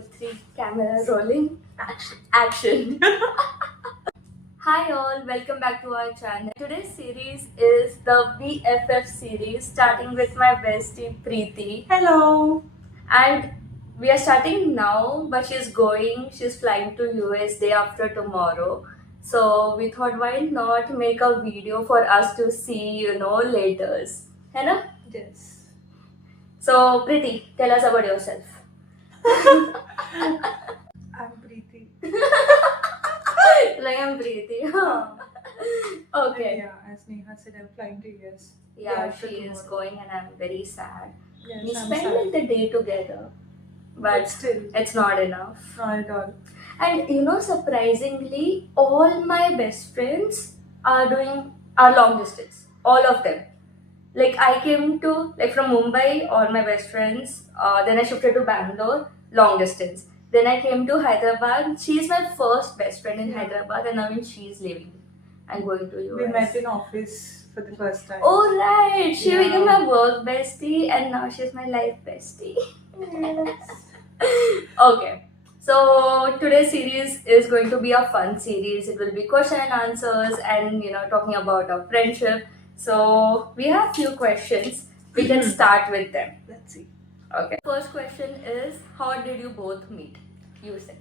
3, camera rolling, action. Hi all, welcome back to our channel. Today's series is the BFF series, starting with my bestie Preeti. Hello. And we are starting now, but she's flying to US day after tomorrow. So we thought, why not make a video for us to see, later. है ना? Yes. So Preeti, tell us about yourself. I'm Preeti. Like I'm Preeti. Okay. Yeah, as Neha said, I'm flying to US. Yeah, she is going and I'm very sad. Yes, We I'm spend sad. like the day together, but still, it's not enough. not at all. And surprisingly, all my best friends are long distance. All of them. Like I came to from Mumbai, all my best friends. Then I shifted to Bangalore, long distance. Then I came to Hyderabad. She's my first best friend in Hyderabad, and now she's leaving and going to US. We met in office for the first time. Oh right, she Yeah. became my work bestie, and now she's my life bestie. Yes. Okay. So today's series is going to be a fun series. It will be question and answers and talking about our friendship. So we have few questions. We can start with them. Let's see. Okay. First question is, how did you both meet? You say.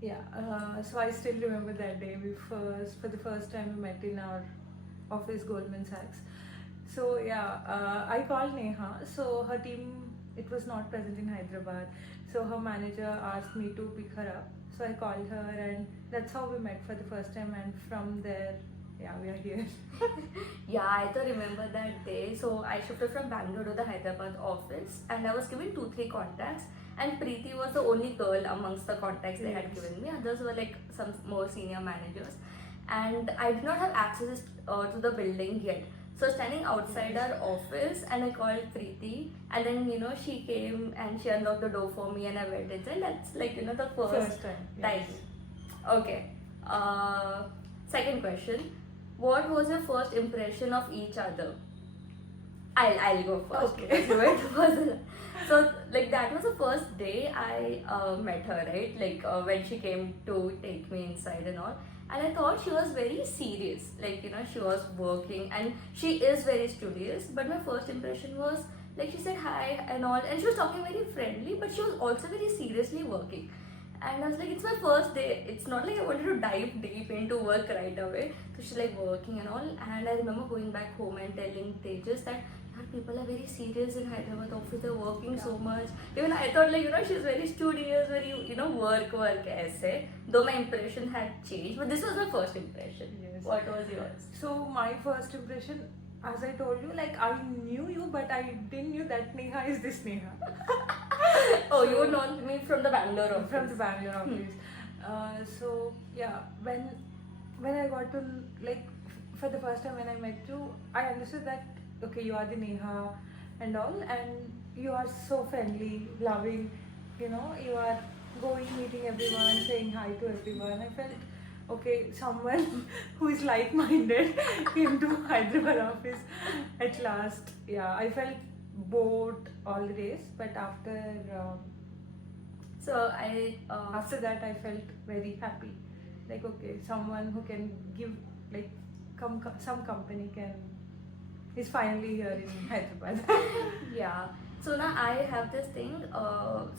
Yeah. So I still remember that day. For the first time, we met in our office, Goldman Sachs. So yeah, I called Neha. So her team, it was not present in Hyderabad. So her manager asked me to pick her up. So I called her, and that's how we met for the first time. And from there, yeah, we are here. Yeah, I do remember that day. So I shifted from Bangalore to the Hyderabad office, and I was given 2-3 contacts. And Preeti was the only girl amongst the contacts they had given me. Others were like some more senior managers, and I did not have access to the building yet. So standing outside our office, and I called Preeti, and then she came and she unlocked the door for me, and I went inside. That's like the first time. time. Okay. Second question. What was your first impression of each other? I'll go first. Okay. So like that was the first day I met her, right? Like when she came to take me inside and all. And I thought she was very serious. Like she was working and she is very studious. But my first impression was like she said hi and all, and she was talking very friendly, but she was also very seriously working. And I was like, it's my first day. It's not like I wanted to dive deep into work right away. So she's like working and all. And I remember going back home and telling Tejas that people are very serious in Hyderabad office. They're working so much. Even I thought like she's very studious, very work essay. Though my impression had changed, but this was my first impression. Yes. What was yours? So my first impression, as I told you, like I knew you, but I didn't knew that Neha is this Neha. Oh, you would know me from the Bangalore office. From the Bangalore office. So yeah, when I got to like for the first time when I met you, I understood that okay, you are the Neha and all, and you are so friendly, loving. You are going, meeting everyone, saying hi to everyone. I felt okay, someone who is like-minded came to Hyderabad office at last. Yeah, I felt bored all the days, but after So I after that I felt very happy. Like okay, someone who can give like some company is finally here in Hyderabad. yeah. So now I have this thing.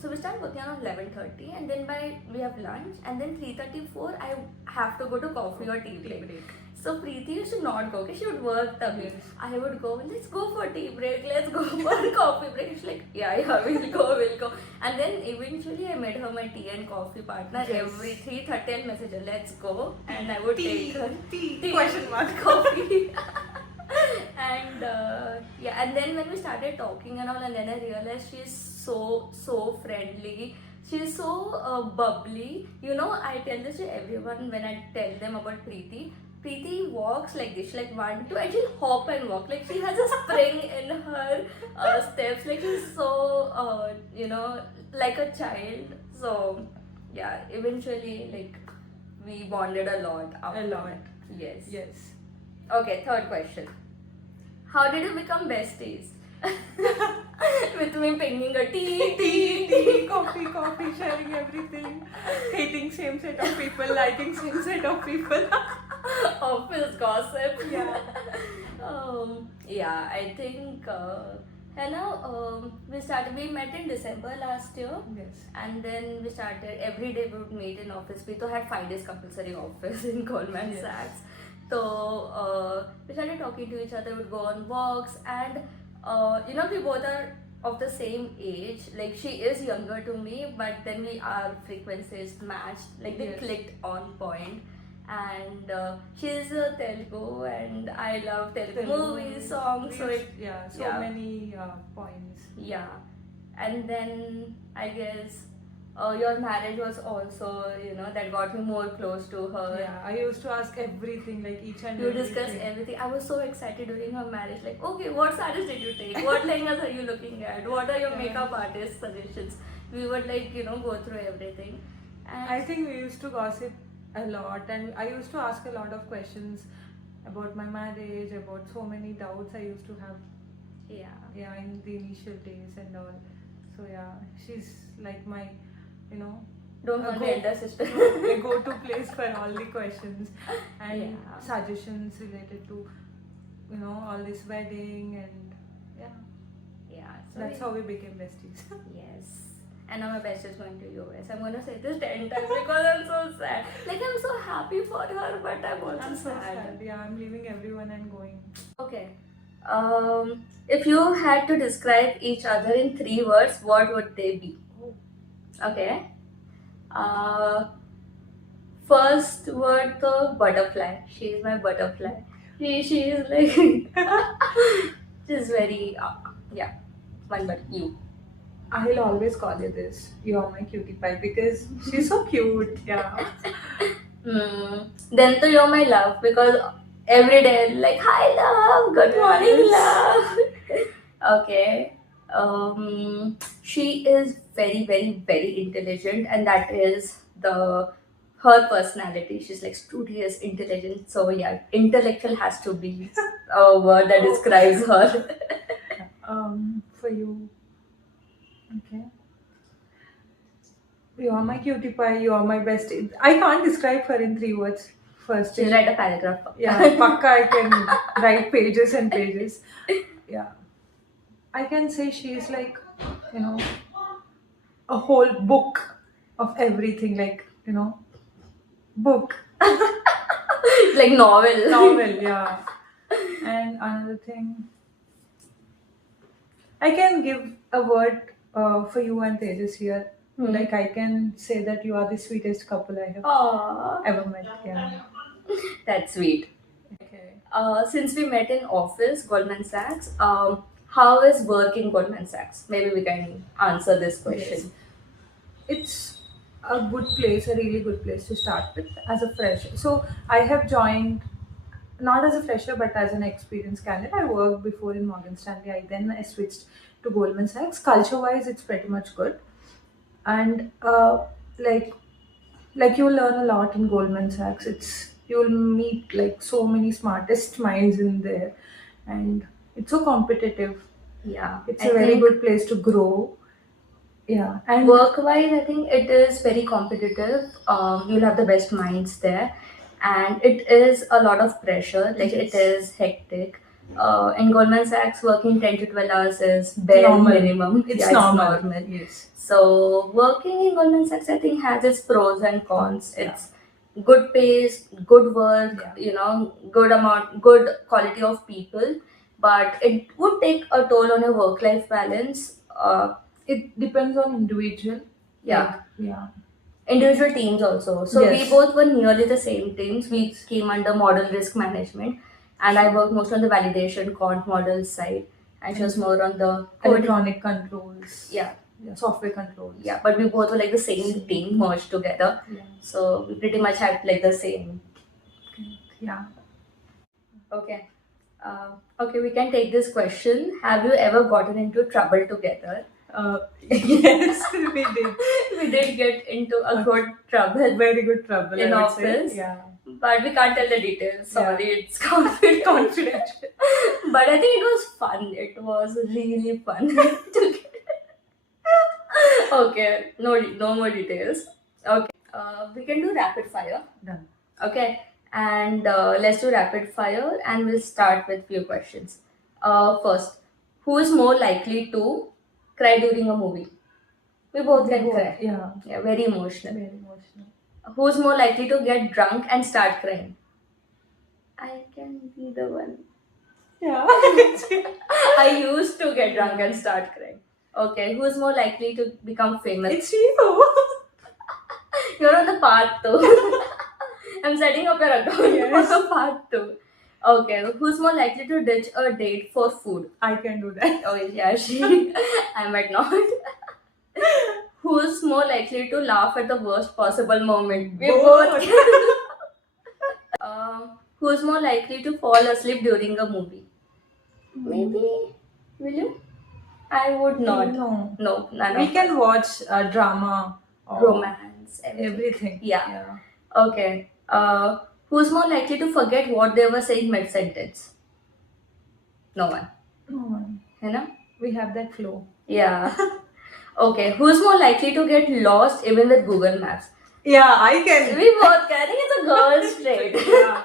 So we start working around 11:30, and then we have lunch, and then 3:34 I have to go to coffee or tea break. So Preeti used to not go. Okay, she would work the way. I would go. Let's go for tea break. Let's go for coffee break. She's like, yeah, we'll go. And then eventually I made her my tea and coffee partner. Yes. Every 3:30 I'll message her, let's go, and I would take her tea question mark coffee. And and then when we started talking and all, and then I realized she's so friendly. She's so bubbly. I tell this to everyone when I tell them about Preeti. Preeti walks like this, like 1, 2, and she'll hop and walk. Like she has a spring in her steps. Like she's so like a child. So yeah, eventually like we bonded a lot. A lot. Yes. Yes. Okay, third question. How did you become besties? With me pinging a tea, tea, coffee, sharing everything, hating same set of people, liking same set of people. office gossip. Yeah. Yeah, I think we met in December last year. Yes. And then we started every day we would meet in office. We also had 5 days compulsory office in Goldman Yes. Sachs. So we started talking to each other, would go on walks, and we both are of the same age. Like she is younger to me, but then our frequencies matched. Like they Yes. clicked on point. And she's a Telugu, and I love Telugu movies, songs. So it so many points. yeah, and then I guess your marriage was also, that got me more close to her. Yeah, I used to ask everything, like each and You everything. discussed everything. I was so excited during her marriage. Like, okay, what sarees did you take? What lehengas are you looking at? What are your Yeah. makeup artist suggestions? We would go through everything. And I think we used to gossip a lot, and I used to ask a lot of questions about my marriage, about so many doubts I used to have. yeah, In the initial days and all. So yeah, she's like my, don't a call me elder sister. a go-to place for all the questions and Yeah. suggestions related to, all this wedding, and Yeah, so that's how we became besties. Yes. And now my best is going to US. I'm gonna say this 10 times because I'm so sad. Like I'm so happy for her, but I'm also I'm so sad. sad. Yeah, I'm leaving everyone and going. Okay. If you had to describe each other in 3 words, what would they be? Oh. Okay. First word, the butterfly. She is my butterfly. She is like she's very yeah. One but you. I'll always call you this. You're my cutie pie because she's so cute. Yeah. Then to you're my love because every day like hi love, good morning love. Okay. She is very very very intelligent, and that is her personality. She's like studious, intelligent. So yeah, intellectual has to be a word that describes her. For you. Okay. You are my cutie pie. You are my best. I can't describe her in 3 words. First, She'll write a paragraph. yeah, pakka I can write pages and pages. Yeah, I can say she's like, a whole book of everything. Like, book, Like novel. novel. Yeah. And another thing, I can give a word for you and Tejas here. Like I can say that you are the sweetest couple I have Aww. ever met. Yeah. That's sweet. Okay. Since we met in office, Goldman Sachs, how is work in Goldman Sachs? Maybe we can answer this question. It's a good place, a really good place to start with as a fresher. So I have joined not as a fresher but as an experienced candidate. I worked before in Morgan Stanley. I switched to Goldman Sachs. Culture wise, it's pretty much good, and like you'll learn a lot in Goldman Sachs. You'll meet like so many smartest minds in there, and it's so competitive. Yeah, It's I a very think good place to grow. Yeah, and work-wise, I think it is very competitive. You'll have the best minds there, and it is a lot of pressure. Like Yes. it is hectic. In Goldman Sachs, working 10 to 12 hours is bare Normal. minimum. It's Yeah, normal. Yes. So working in Goldman Sachs, I think, has its pros and cons. Yeah. It's good pace, good work, Yeah. good quality of people, but it would take a toll on your work-life balance. It depends on individual. Yeah. Like, yeah. Individual teams also. So we Yes. both were nearly the same teams. We came under model risk management, and I worked most on the validation quant model side, and she was more on the coding. Electronic controls. Yeah. Software controls. Yeah, but we both were like the same team merged together. Yeah. So we pretty much had like the same. Yeah. Okay, we can take this question. Have you ever gotten into trouble together? Yes, we did. We did get into a good trouble Very good trouble in I would say. office. Yeah. But we can't tell the details. Sorry, Yeah. it's confidential. Confidential. But I think it was fun. It was really fun. Okay, no more details. Okay, we can do rapid fire. Done. Okay, and let's do rapid fire, and we'll start with few questions. First, who is more likely to cry during a movie? We both can cry. Yeah. Yeah, very emotional. Very emotional. Who's more likely to get drunk and start crying? I can be the one. Yeah. I used to get drunk and start crying. Okay, who's more likely to become famous? It's you. You're on the part 2. I'm setting up your account Yes. for the part 2. Okay, who's more likely to ditch a date for food? I can do that. Oh, yeah, she. I might not. Who's more likely to laugh at the worst possible moment? We both. Who's more likely to fall asleep during a movie? Maybe. Will you? I would not. No. No, none We of can watch drama or romance. everything. Yeah. Okay. Who's more likely to forget what they were saying mid sentence? No one. No one. You know? We have that flow. Yeah. Okay. Who's more likely to get lost even with Google Maps? Yeah, I can. We both can. I think it's a girl's trait. Yeah.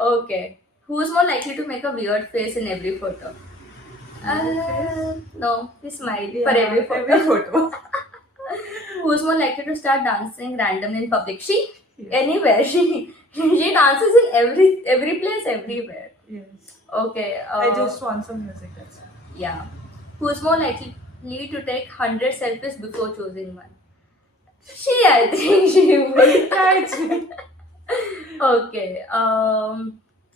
Okay. Who's more likely to make a weird face in every photo? No, we smile for every photo. Every photo. Who's more likely to start dancing randomly in public? She. Yes. Anywhere. She dances in every place, everywhere. Yes. Okay. I just want some music. That's it. Yeah. Who's more likely to take 100 selfies before choosing one? She, I think she will. Yeah, it's me. Okay.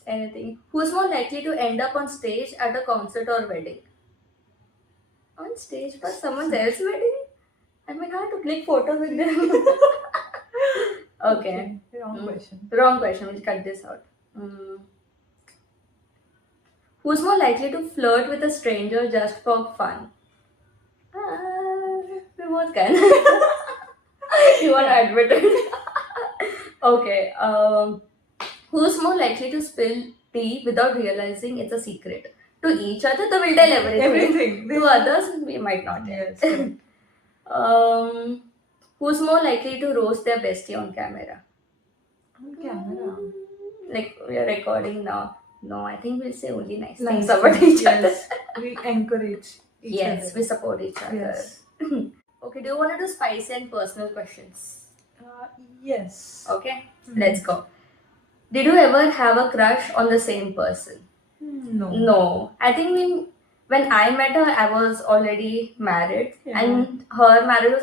Anything. Who's more likely to end up on stage at a concert or wedding? On stage for someone else's wedding? I might have to click photos with them. Okay. Wrong question. Wrong question. We'll cut this out. Who's more likely to flirt with a stranger just for fun? We both can. You want to admit it? Okay. Who's more likely to spill tea without realizing it's a secret? To each other, they will tell everything. Everything. To others, we might not tell. Yes. correct. Who's more likely to roast their bestie on camera? On camera. Like we are recording now. No, I think we'll say only nice Nice things about things, each other. yes. We encourage each Yes, other. we support each other. Yes. Okay, do you want to do spicy and personal questions? Yes. Okay, let's go. Did you ever have a crush on the same person? No. No. I think when I met her, I was already married, Yeah. and her marriage was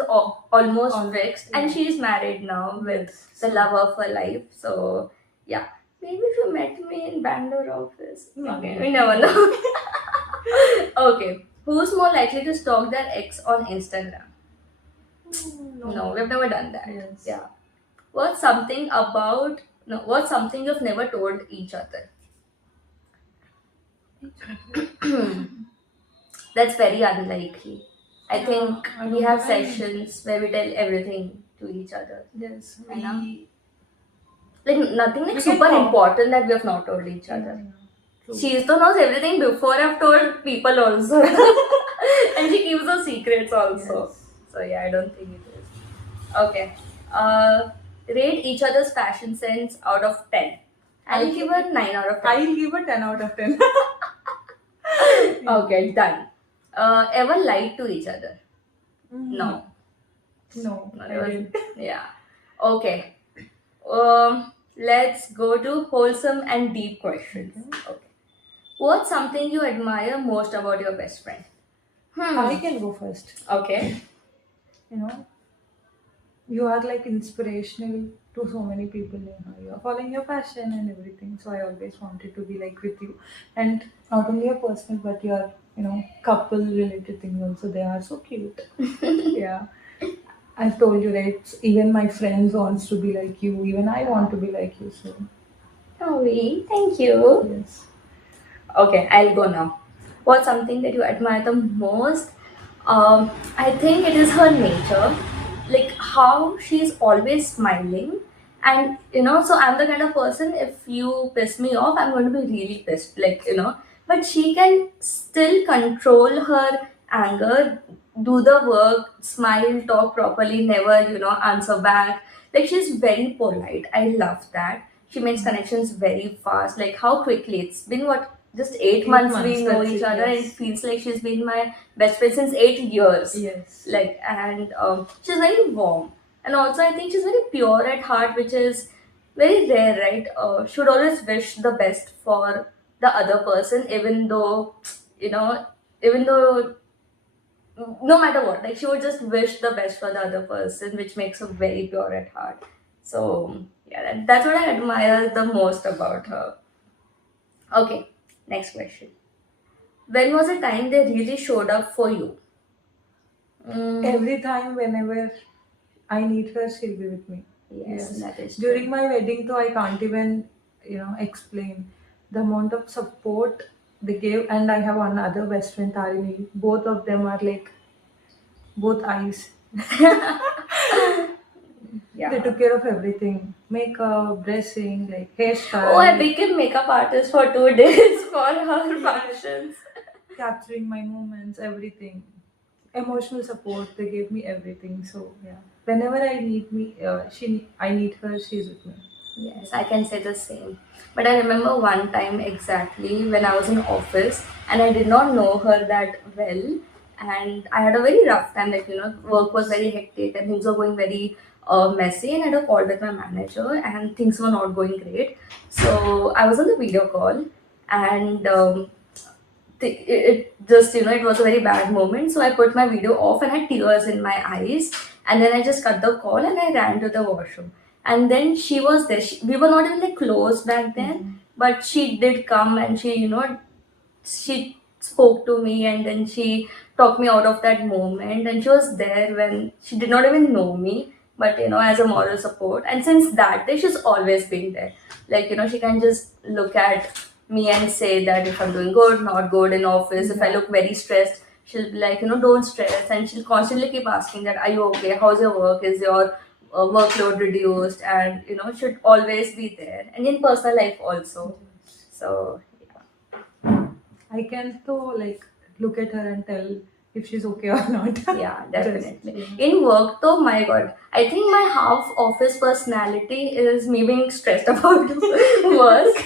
almost Al- fixed, yeah. and she's married now with Yes. the love of her life. So, yeah. Maybe if you met me in Bangalore office. Okay, we never know. Okay. Who's more likely to stalk their ex on Instagram? No, we've never done that. Yes. Yeah. What's something you've never told each other? That's very unlikely. I Yeah, think I we don't have have any. sessions where we tell everything to each other. Yes. I know. Like nothing like We can super talk. important that we have not told each other. True. She also knows everything before I've told people also. And she keeps those secrets also. Yes. So yeah, I don't think it is. Okay. Rate each other's fashion sense out of 10. I'll give a 9 out of 10. I'll give a 10 out of 10. Okay, done. Ever lied to each other? No. No, No, I it was- didn't. Yeah. Okay. Let's go to wholesome and deep questions. Okay. What's something you admire most about your best friend? I can go first. Okay. You know, you are like inspirational to so many people. You are following your passion and everything. So I always wanted to be like with you, and not only your personal but your couple related things also. They are so cute. Yeah. I've told you, right? Even my friends wants to be like you. Even I want to be like you. So Oh, thank you. yes. Okay, I'll go now. What's something that you admire the most I think it is her nature, like how she's always smiling. And so I'm the kind of person, if you piss me off, I'm going to be really pissed, but she can still control her anger, do the work, smile, talk properly, never, answer back. Like, she's very polite. I love that. She makes connections very fast. Like, how quickly it's been, what, just 8 months we 8 months, know that's each it, other, and it yes. feels like she's been my best friend since 8 years. Yes. Like, and she's very warm, and also I think she's very pure at heart, which is very rare, right? Should always wish the best for the other person, even though, you know, even though no matter what, like she would just wish the best for the other person, which makes her very pure at heart. So yeah, that's what I admire the most about her. Okay, next question. When was the time they really showed up for you? Every time, whenever I need her, she'll be with me. Yes, that is During true. my wedding, though, I can't even, explain the amount of support they gave. And I have one other best friend, Tarini. Both of them are like both eyes. They Yeah. took care of everything, makeup, dressing, like Oh, I hairstyle, became makeup artist for 2 days for her yeah, functions. capturing my moments, everything. Emotional support, they gave me everything. So yeah, whenever I need I need her, she's with me. Yes, I can say the same. But I remember one time exactly when I was in office and I did not know her that well, and I had a very rough time. Like, work was very hectic and things were going very messy, and I had a call with my manager and things were not going great. So I was on the video call, and it just, it was a very bad moment. So I put my video off and had tears in my eyes, and then I just cut the call and I ran to the washroom. And then she was there. We were not even like close back then, but she did come, and she spoke to me, and then she talked me out of that moment, and she was there when she did not even know me, but as a moral support. And since that day, she's always been there. Like, she can just look at me and say that if I'm doing good, not good in office, if I Yeah. look very stressed, she'll be like, don't stress, and she'll constantly keep asking that, are you okay, how's your work, is your workload reduced, and should always be there, and in personal life also. So I can though like look at her and tell if she's okay or not. yeah, Just, definitely. In work, though, my God, I think my half office personality is me being stressed about work,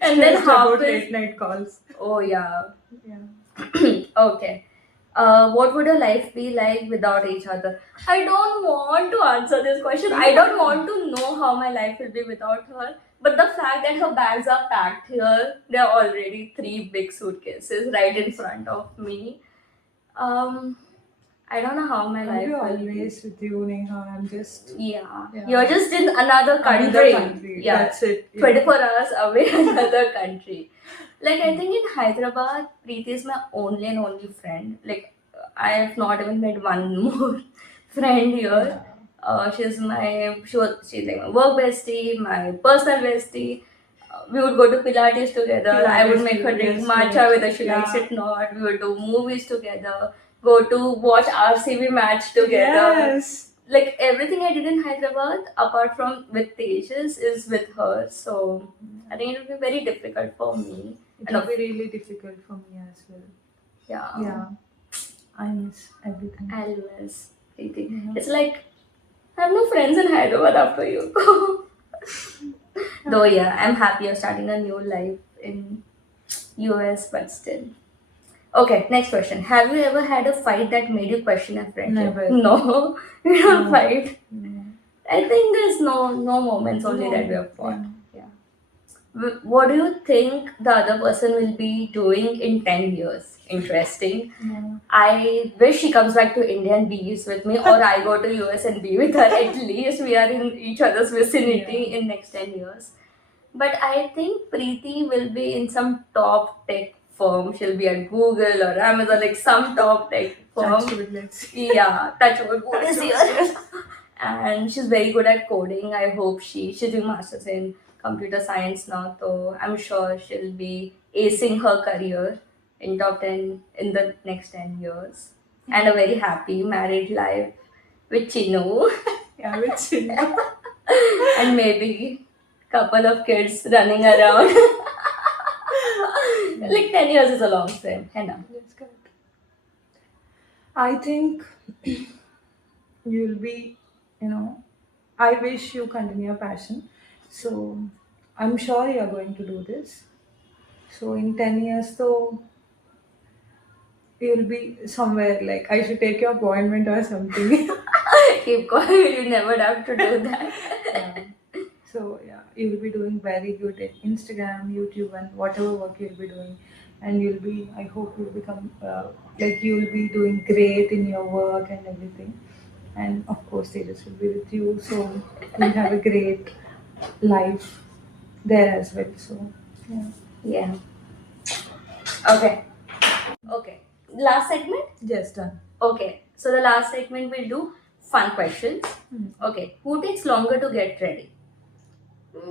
and then stressed half about is late night calls. oh yeah. Yeah. Okay. What would your life be like without each other? I don't want to answer this question. I don't want to know how my life will be without her. But the fact that her bags are packed here, there are already 3 big suitcases right in front of me. Um, I don't know how my I'll life be will be. always with you, Neha. I'm just Yeah. Yeah. You're just in another country. another country. Yeah. That's it. Yeah. 24 hours away, another country. Like, I think in Hyderabad, Preeti is my only and only friend. Like, I have not even met one more friend here. She's she's like my work bestie, my personal bestie. We would go to Pilates together. I would Pilates make her drink yes, matcha correct. whether she likes Yeah. it not. We would do movies together. Go to watch RCB match together. Yes. Like, everything I did in Hyderabad, apart from with Tejas, is with her. So I think it would be very difficult for me. It And will be really difficult for me as well. yeah, Yeah. I miss everything. I'll miss Preeti. Yeah. It's like I have no friends in Hyderabad after you. Though yeah, I'm happy you're starting a new life in US, but still. Okay, next question. Have you ever had a fight that made you question a friendship? Never. No, we don't No. fight. No. I think there's no moments only that we have fought. Yeah. What do you think the other person will be doing in 10 years? Interesting. No. I wish she comes back to India and be with me, or I go to US and be with her. At least we are in each other's vicinity in next 10 years. But I think Preeti will be in some top tech firm. She'll be at Google or Amazon, like some top tech firm. Touch wood, let's. Yeah, touch wood, good is here. And she's very good at coding. I hope she's doing masters in computer science now, so I'm sure she'll be acing her career in top 10 in the next 10 years, and a very happy married life with Chinu, Yeah, with Chinnu. and maybe couple of kids running around. Like 10 years is a long time, है ना? That's correct. I think you'll be, I wish you continue your passion. So I'm sure you're going to do this. So in 10 years, though, you'll be somewhere like I should take your appointment or something. Keep quiet, you never have to do that. Yeah. So yeah, you'll be doing very good at Instagram, YouTube, and whatever work you'll be doing, and I hope you'll become you'll be doing great in your work and everything. And of course, Tejas will be with you, so you'll have a great life there as well. So yeah, Yeah. Okay. Okay. Last segment? just done. Okay. So the last segment we'll do fun questions. Hmm. Okay. Who takes longer to get ready?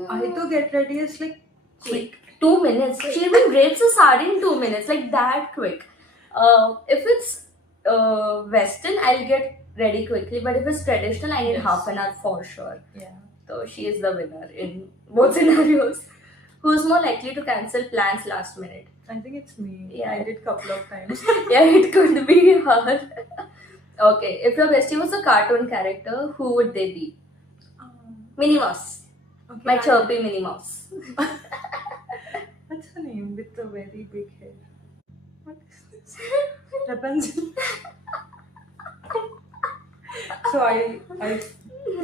I to get ready is like quick. 2 minutes. She even drapes a sari in 2 minutes, like that quick. If it's Western, I'll get ready quickly. But if it's traditional, I need Yes. half an hour for sure. Yeah. So she is the winner in both scenarios. Who's more likely to cancel plans last minute? I think it's me. Yeah. I did couple of times. Yeah, it could be her. Okay, if your bestie was a cartoon character, who would they be? Minnie Mouse. Okay, My chirpy Minnie Mouse. What's her name with the very big hair? What is this? Rapunzel. So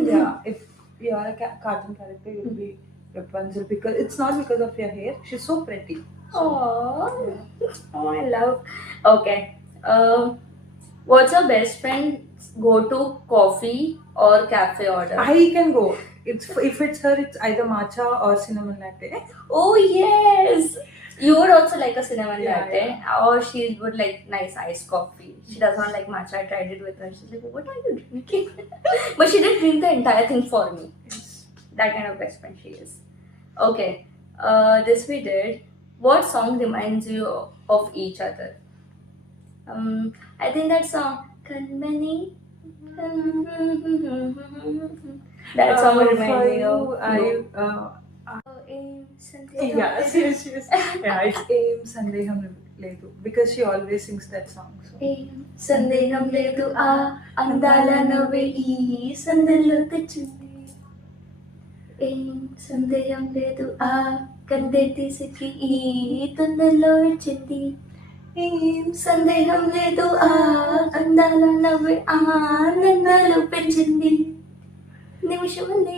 yeah, if you are a cartoon character, you'll be Rapunzel because it's not because of your hair. She's so pretty. Aww. Oh, I love. Okay. What's your best friend's go-to coffee or cafe order? I can go. If it's her, it's either matcha or cinnamon latte. Oh yes. You would also like a cinnamon Yeah, latte, or she would like nice iced coffee. She does not like matcha. I tried it with her. She's like, "What are you drinking?" But she did drink the entire thing for me. Yes. That kind of best friend she is. Okay. This we did. What song reminds you of each other? I think that song. Kanmani. That song will remind for me of you. Yes. Yeah, it's Aim Sandeham Ledu because she always sings that song. So. సందేహం లేదు ఆ అందాల నవ్వే ఈ సందల్లో తెచ్చింది ఏం సందేహం లేదు ఆ కందే తీసుకి ఈ తొందరలో ఇచ్చింది ఏం సందేహం లేదు ఆ అందాల నవ్వే ఆ ఆనందాలు పెంచింది నిమిషం ఉంది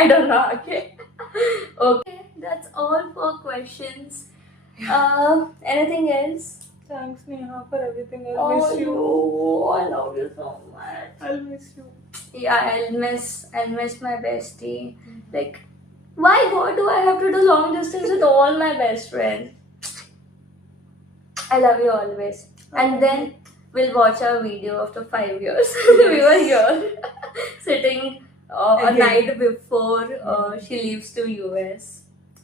I don't know. Okay, that's all for questions. Anything else? Thanks, Neha, for everything. I'll Oh, miss you. I love you so much. I'll miss you. Yeah, I'll miss my bestie. Like, why God do I have to do long distance with all my best friends? I love you always. And then we'll watch our video after 5 years. We were here sitting a Again. night before she leaves to US.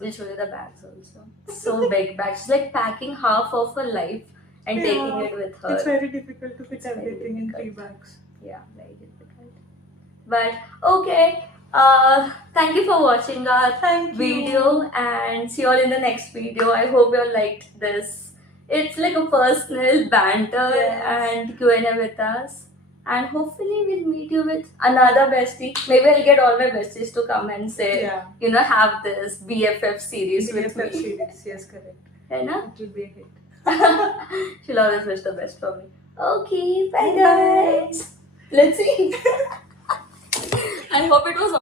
We'll show you the bags also. So big bags. She's like packing half of her life and taking it with her. It's very difficult to fit It's very everything in difficult. 3 bags. Yeah, very difficult. But okay, thank you for watching our Thank you. video and see you all in the next video. I hope you all liked this. It's like a personal banter Yes. and Q&A with us. And hopefully we'll meet you with another bestie. Maybe I'll get all my besties to come and say, Yeah. have this BFF series with BFF me. series, yes, correct. Right, na? It will be a hit. She'll always wish the best for me. Okay, bye guys. Let's see. I hope it was